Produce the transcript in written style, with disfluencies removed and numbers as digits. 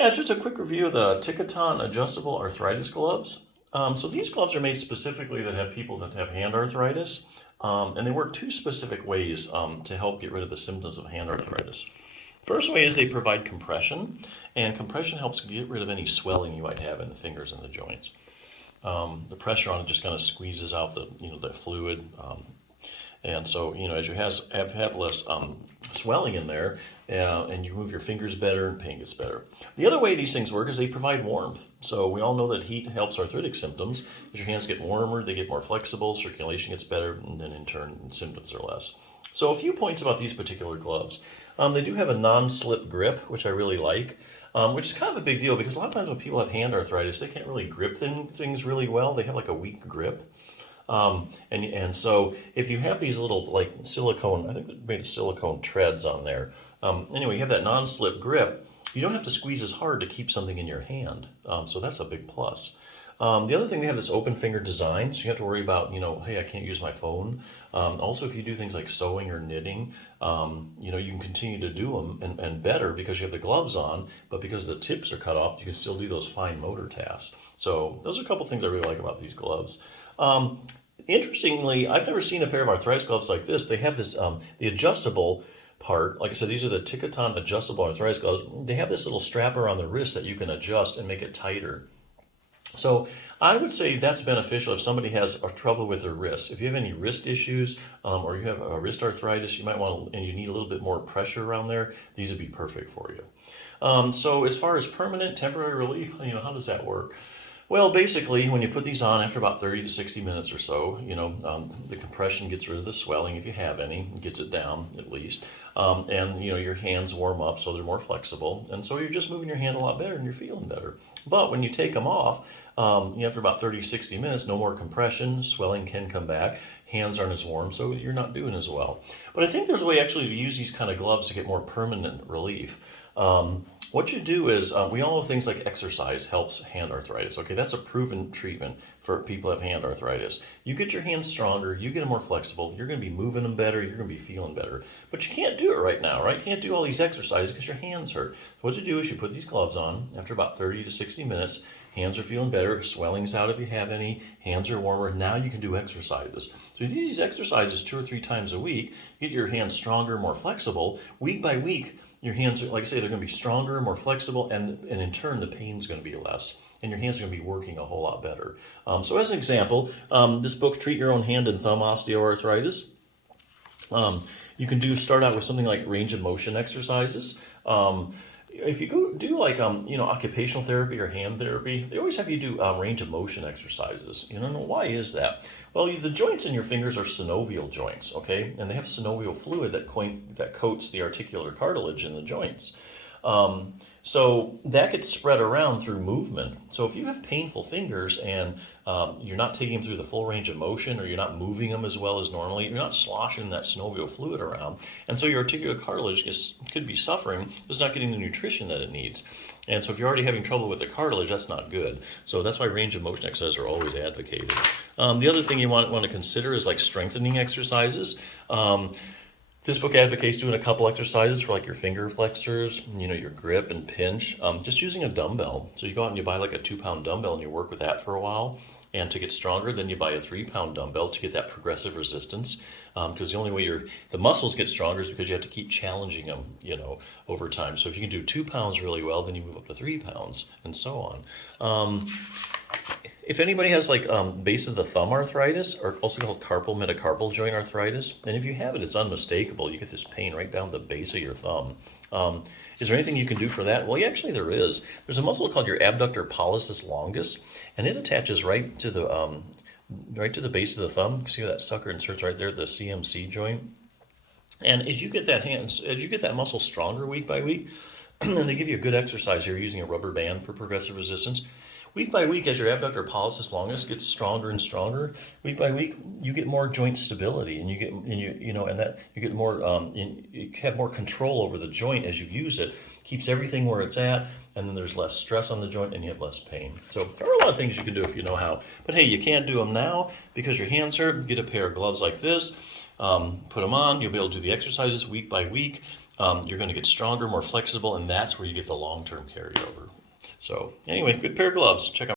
Yeah, it's just a quick review of the Tikaton adjustable arthritis gloves. So these gloves are made specifically that have people that have hand arthritis, and they work two specific ways to help get rid of the symptoms of hand arthritis. First way is they provide compression, and compression helps get rid of any swelling you might have in the fingers and the joints. The pressure on it just kind of squeezes out the fluid. And so, as you have less swelling in there, and you move your fingers better and pain gets better. The other way these things work is they provide warmth. So we all know that heat helps arthritic symptoms. As your hands get warmer, they get more flexible, circulation gets better, and then in turn, symptoms are less. So a few points about these particular gloves. They do have a non-slip grip, which I really like, which is kind of a big deal because a lot of times when people have hand arthritis, they can't really grip things really well. They have like a weak grip. And so if you have these little like silicone, I think they're made of silicone treads on there. Anyway, you have that non-slip grip. You don't have to squeeze as hard to keep something in your hand. So that's a big plus. The other thing, they have this open finger design, so you have to worry about, hey, I can't use my phone. Also, if you do things like sewing or knitting, you can continue to do them and better because you have the gloves on, but because the tips are cut off, you can still do those fine motor tasks. So those are a couple things I really like about these gloves. Interestingly, I've never seen a pair of arthritis gloves like this. They have this, the adjustable part. Like I said, these are the Tikaton adjustable arthritis gloves. They have this little strap around the wrist that you can adjust and make it tighter. So I would say that's beneficial if somebody has trouble with their wrist. If you have any wrist issues or you have a wrist arthritis, you might want to, and you need a little bit more pressure around there, these would be perfect for you. So as far as permanent, temporary relief, how does that work? Well, basically, when you put these on after about 30 to 60 minutes or so, the compression gets rid of the swelling if you have any, gets it down at least. And your hands warm up so they're more flexible. And so you're just moving your hand a lot better and you're feeling better. But when you take them off, after about 30, 60 minutes, no more compression, swelling can come back, hands aren't as warm, so you're not doing as well. But I think there's a way actually to use these kind of gloves to get more permanent relief. What you do is, we all know things like exercise helps hand arthritis. Okay, that's a proven treatment for people who have hand arthritis. You get your hands stronger, you get them more flexible, you're going to be moving them better, you're going to be feeling better. But you can't do it right now, right? You can't do all these exercises because your hands hurt. So what you do is you put these gloves on after about 30 to 60 minutes. Hands are feeling better, swelling's out if you have any, hands are warmer. Now you can do exercises. So you do these exercises 2 or 3 times a week, get your hands stronger, more flexible. Week by week, your hands are, like I say, they're going to be stronger, more flexible, and in turn, the pain's going to be less. And your hands are going to be working a whole lot better. So as an example, this book, Treat Your Own Hand and Thumb Osteoarthritis, you can start out with something like range of motion exercises. If you go do like occupational therapy or hand therapy, they always have you do range of motion exercises. Why is that? Well, the joints in your fingers are synovial joints, okay, and they have synovial fluid that coats the articular cartilage in the joints. So that gets spread around through movement. So if you have painful fingers and you're not taking them through the full range of motion, or you're not moving them as well as normally, you're not sloshing that synovial fluid around. And so your articular cartilage could be suffering, just not getting the nutrition that it needs. And so if you're already having trouble with the cartilage, that's not good. So that's why range of motion exercises are always advocated. The other thing you want to consider is like strengthening exercises. This book advocates doing a couple exercises for like your finger flexors, your grip and pinch, just using a dumbbell. So you go out and you buy like a 2-pound dumbbell and you work with that for a while. And to get stronger, then you buy a 3-pound dumbbell to get that progressive resistance. Because the only way the muscles get stronger is because you have to keep challenging them, over time. So if you can do 2 pounds really well, then you move up to 3 pounds and so on. If anybody has like base of the thumb arthritis, or also called carpal metacarpal joint arthritis, and if you have it, it's unmistakable. You get this pain right down the base of your thumb. Is there anything you can do for that? Well, actually there is. There's a muscle called your abductor pollicis longus, and it attaches right to the base of the thumb. See how that sucker inserts right there, the CMC joint. And as you get that muscle stronger week by week, and they give you a good exercise here using a rubber band for progressive resistance. Week by week, as your abductor pollicis longus gets stronger and stronger, week by week, you get more joint stability, and you have more control over the joint as you use it. Keeps everything where it's at, and then there's less stress on the joint, and you have less pain. So there are a lot of things you can do if you know how. But hey, you can't do them now because your hands hurt. Get a pair of gloves like this, put them on. You'll be able to do the exercises week by week. you're going to get stronger, more flexible, and that's where you get the long-term carryover. So anyway, good pair of gloves. Check out.